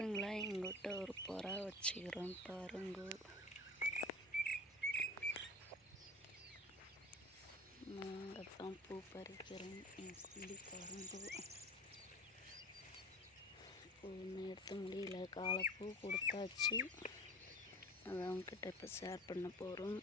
ஃப்ரெண்ட்ஸுங்களா எங்கிட்ட ஒரு புறா வச்சுக்கிறோம் பாருங்க. நாங்கள் தான் பூ பறிக்கிறோம். என் புள்ளி பாருங்க, பூன்னு எடுத்த முடியல. காலைப்பூ கொடுத்தாச்சு, அதை அவங்கக்கிட்ட இப்போ ஷேர் பண்ண போகிறோம்.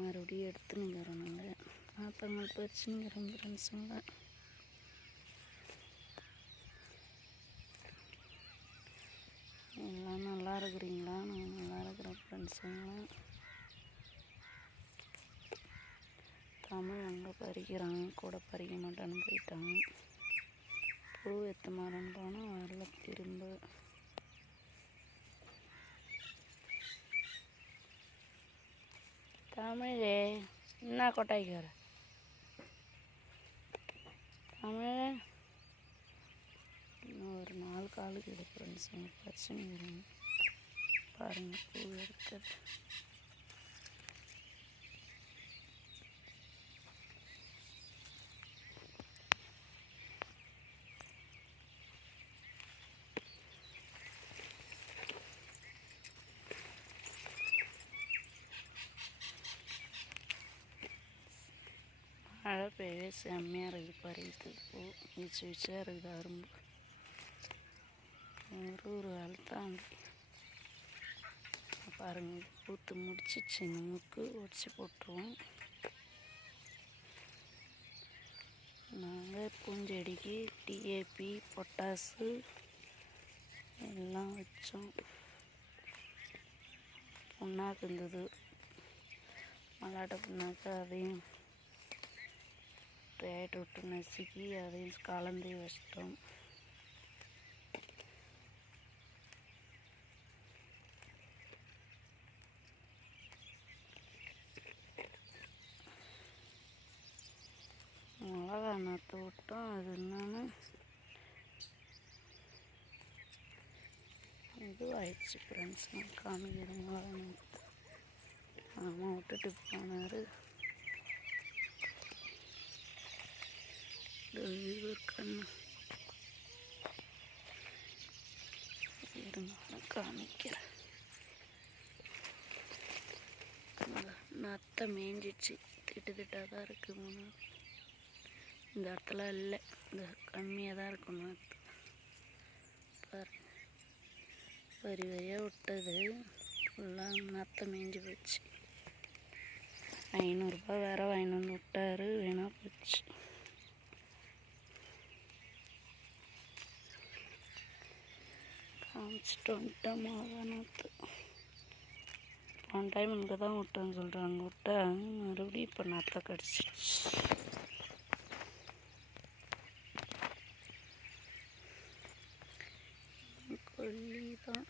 மறுபடியும் எடுத்துனுங்கிறோம். நாங்கள் நாற்பங்கள் பறிச்சுங்கிறோம் ஃப்ரெண்ட்ஸுங்க. எல்லாம் நல்லா இருக்கிறீங்களா? நாங்கள் நல்லா இருக்கிறோம் ஃப்ரெண்ட்ஸுங்க. தமிழ் அங்கே பறிக்கிறாங்க, கூட பறிக்க மாட்டான்னு போயிட்டாங்க. பூ எத்த மரம் போனால் வரல திரும்ப. தமிழே என்ன கொட்டாய்க்கு வர? தமிழ் இன்னும் ஒரு 4 காலுக்கு இது ஃப்ரெண்ட்ஸுங்க பறிச்சுன்னு பாருங்கள் பூ எடுக்கிறது. மழை பெய்ய செம்மையாக இருக்குது. பறிக்கிறது பூ வீச்சு வீச்சாக இருக்குது. அரும்பு ஒரு வேலை தான் பாருங்கள். பூத்து முடிச்சிச்சு. இந்த முக்கு உடச்சி போட்டுருவோம். நாங்கள் பூஞ்செடிக்கு டிஏபி பொட்டாசு எல்லாம் வச்சோம். புண்ணாக்கு இருந்தது, மல்லாட்டை புண்ணாக்கு, அதையும் ரேட் விட்டு நசுக்கி அதையும் கலந்து வச்சிட்டோம். மிளகா நட்டு விட்டோம். அது என்னன்னு இதுவாகிடுச்சு ஃப்ரெண்ட்ஸ். நான் காமிக்கிறேன். மிளகா நட்டு அம்மா விட்டுட்டு போனார். இது கண்ணு இருங்க காமிக்கிறேன். நத்தை மேய்ஞ்சிச்சு. திட்டாக தான் இருக்குது. இந்த இடத்துல இல்லை, இந்த கம்மியாக தான் இருக்கும் நாற்று. பாருங்க, வரி வரியாக விட்டது ஃபுல்லாக நத்தை மேய்ஞ்சி போச்சு. 500 ரூபாய் வேறு வாங்கிட்டு வந்து விட்டார், வேணா போச்சு. காமிச்சிட்டு வந்துட்டேன் மிளகா நாற்று. ஒன் டைம் இங்கே தான் விட்டேன்னு சொல்கிறாங்க. விட்டேன் மறுபடியும் இப்போ நத்தை கடிச்சிடுச்சு. கொல்லி தான்.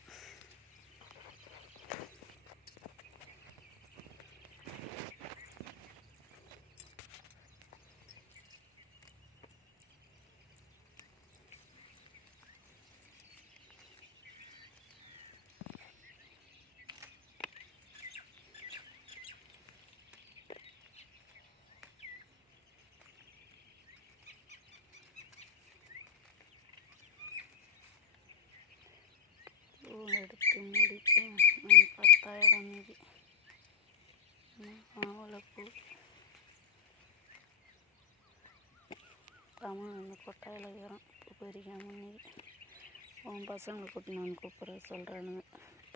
எடுத்து முடிக்க 10,000 மீதி. ஆவலைப்பூ தமிழ் அந்த கொட்டாயில் இருக்கிறோம். பூ பறிக்காமல் இன்னைக்கு உன் பசங்களை கூட்டி நான் கூப்பிட்ற சொல்கிறானுங்க.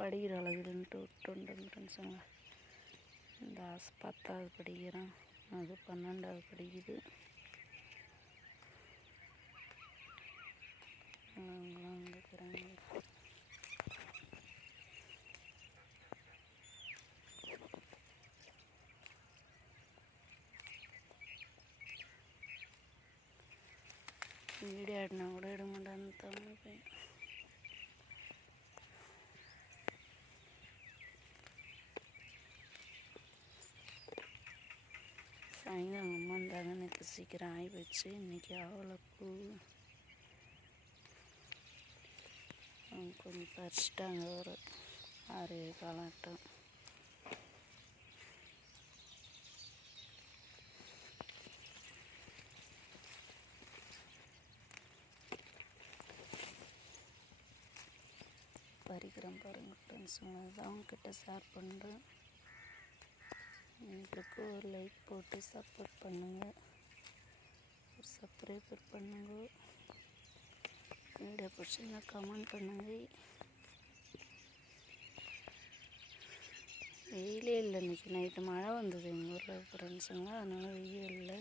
படிக்கிற அளவுன்ட்டு விட்டு ஃப்ரெண்ட்ஸுங்க. இந்த ஆசை 10வது படிக்கிறான், அது 12வது படிக்குது. அவங்களாம் அங்கே இருக்கிறாங்க. வீடியோ ஆடினா கூட எடுக்க மாட்டான்னு தமிழ் பையன். சாயங்காலம் அம்மா இருந்தாங்க. நேற்று சீக்கிரம் ஆகி போச்சு. இன்றைக்கி ஆவலைப்பூ கொஞ்சம் பறிச்சிட்டாங்க. ஒரு 6-7 காலாட்டம். பறிக்கிறேன் பாருங்கள் ஃப்ரெண்ட்ஸுங்க. அதுதான் உங்ககிட்ட ஷேர் பண்ணுறேன். எங்களுக்கு ஒரு லைக் போட்டு சப்போர்ட் பண்ணுங்கள், ஒரு சப்ஸ்கிரைபர் பண்ணுங்கள், வீடியோ பிடிச்சிருந்தா கமெண்ட் பண்ணுங்கள். வெயிலே இல்லை, இன்றைக்கி நைட்டு மழை வந்தது எங்கள் ஊரில் ஃப்ரெண்ட்ஸுங்க, அதனால் வெயில் இல்லை.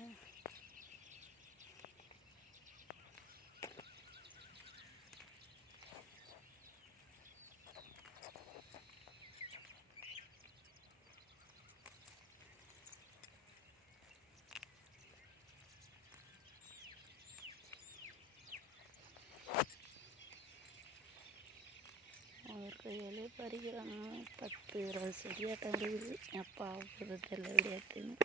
ஒரு கையாலே பறிக்கிறாங்க. 10-20 செடியாட்டம் இருக்குது. எப்போ ஆகுது தெரியல விடியாட்டுன்னு.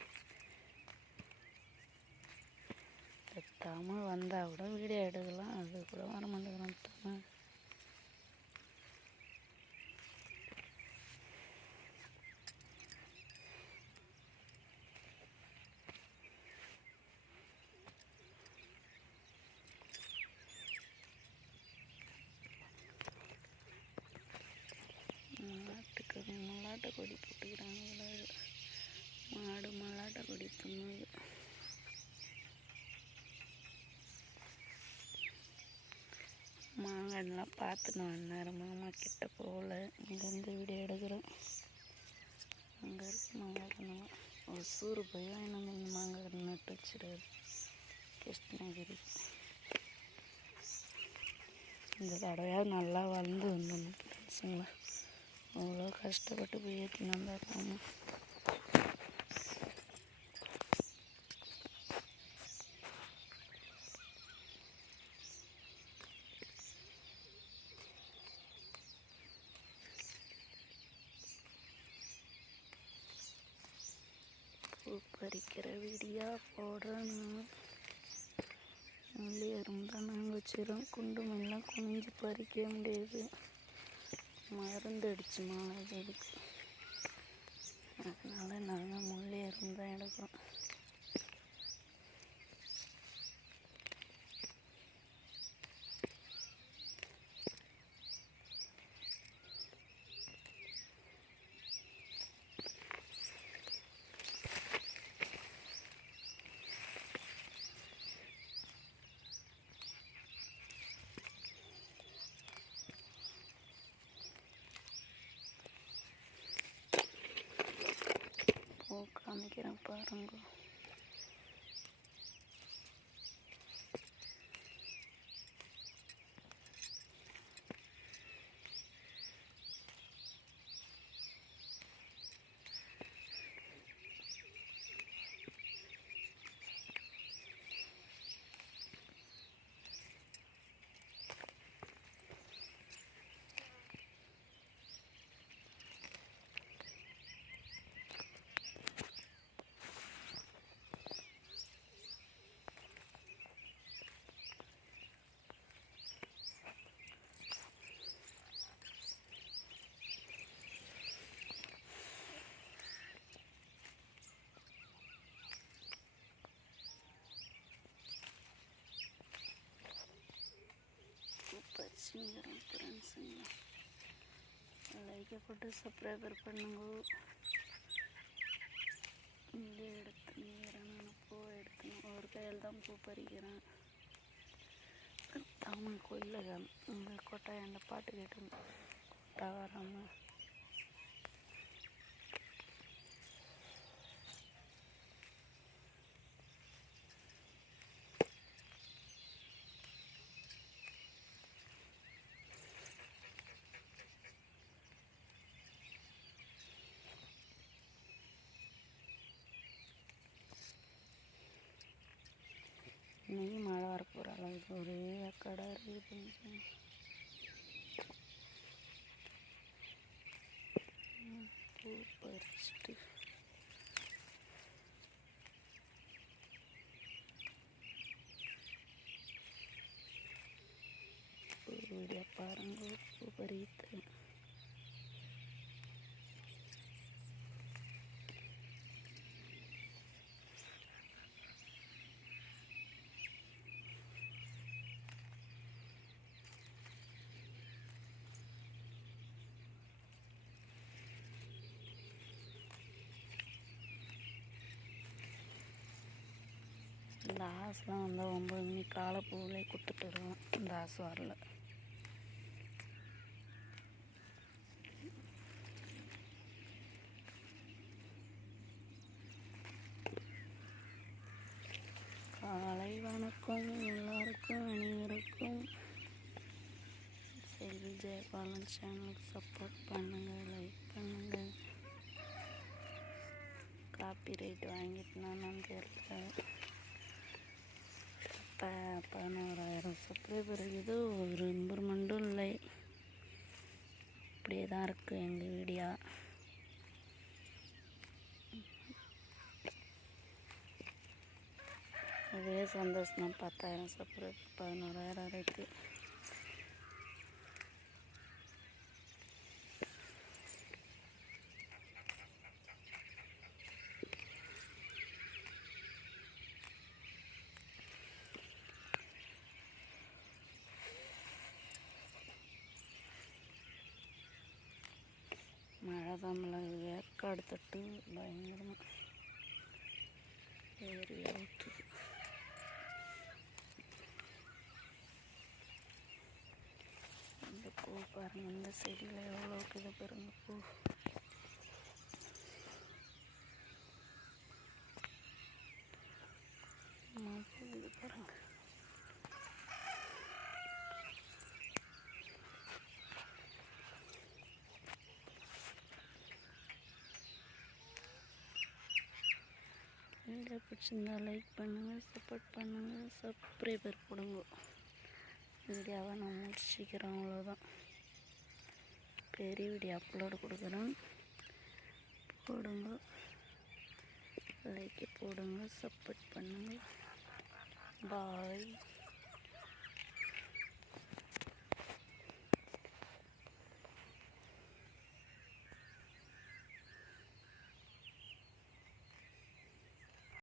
தமிழ் வந்தால் கூட வீடியோ எடுக்கலாம், அது கூட வர மாட்டேங்கிறோம் தமிழ். மாட்டுக்கு மல்லாட்டை கொடி போட்டுக்கிறாங்க. மாடு மல்லாட்டை கொடி துண்ணுது. மாங்கல்லாம் பார்த்துன்னு வந்தார். மாமா கிட்ட போகல, இங்கேருந்து வீடியோ எடுக்கிறோம். அங்கே இருக்கு மாங்காய் கண்ணுங்க. ஒரு சூறு போய் வாங்கிட்டு வந்து மாங்காய் கண்ணு நட்டு வச்சுருக்காரு கிருஷ்ணகிரி. இந்த தடவையாவது நல்லா வளர்ந்து வந்துடணும் ஃப்ரெண்ட்ஸுங்களா. அவ்வளோ கஷ்டப்பட்டு போய் ஏற்றின்னு வந்தார் மாமா. பூ பறிக்கிற வீடியோ போடுறேன். முள்ளி எறும்புதான் நாங்கள் வச்சுக்கிறோம். குண்டு மல்லாம் குனிஞ்சு பறிக்க முடியாது, மருந்து அடிச்சு மாறுது அதுக்கு. அதனால் நாங்கள் முள்ளி எறும்பு தான் எடுக்கிறோம். காமிக்கிறேன் பாருங்க. பறிச்சுங்கிறோம் ஃப்ரெண்ட்ஸுங்க. லைக்கை போட்டு சப்ஸ்கிரைபர் பண்ணுங்க. இங்கே எடுத்துங்கிறேன். நான் பூ எடுத்துங்க. ஒரு கையில் தான் பூ பறிக்கிறேன். தாமன் கோயிலில் இங்கே கொட்டாயாண்ட பாட்டு கேட்டுருந்தேன். கொட்டா வராமல் இன்னைக்கு மழை வரப்போகிற அளவுக்கு ஒரே கடை இருக்குது. பூ பறிச்சுட்டு பூ வீடியோ பாருங்க. பூ பறித்து இந்த ஆசுலாம் வந்து 9 மணி காலைப்பூவிலே கொடுத்துட்டு வருவோம். இந்த ஆசு வரல. காலை வணக்கம் எல்லாருக்கும், அனைவருக்கும். செல்வி ஜெயபாலன் சேனலுக்கு சப்போர்ட் பண்ணுங்கள், லைக் பண்ணுங்கள். காப்பி ரைட் வாங்கிட்டுனான்னு தெரியல. 11,000 சப்ஸ்கிரைபர் இருக்குது, ஒரு இம்ப்ரூவ்மெண்ட்டும் இல்லை. அப்படியே தான் இருக்குது எங்கள் வீடியோ. அதே சந்தோஷம். 10,000 சப்ஸ்கிரைபர் 11,000 இருக்குது. மழை தமிழக வேக்காடு தட்டு பயங்கரமாக ஏறி ஊற்றுது. இந்த பூ பாருங்கள், இந்த செடியில் எவ்வளோ இருக்குது பாருங்கள் பூ. இது பாருங்கள். வீடியோ பிடிச்சிருந்தா லைக் பண்ணுங்கள், சப்போர்ட் பண்ணுங்கள், சப்ஸ்கிரைபர் போடுங்க. வீடியோவை நான் முடிச்சுக்கிறேன், அவ்வளோதான். பெரிய வீடியோ அப்லோடு கொடுக்குறேன், போடுங்க. லைக் போடுங்க, சப்போர்ட் பண்ணுங்கள். பாய்.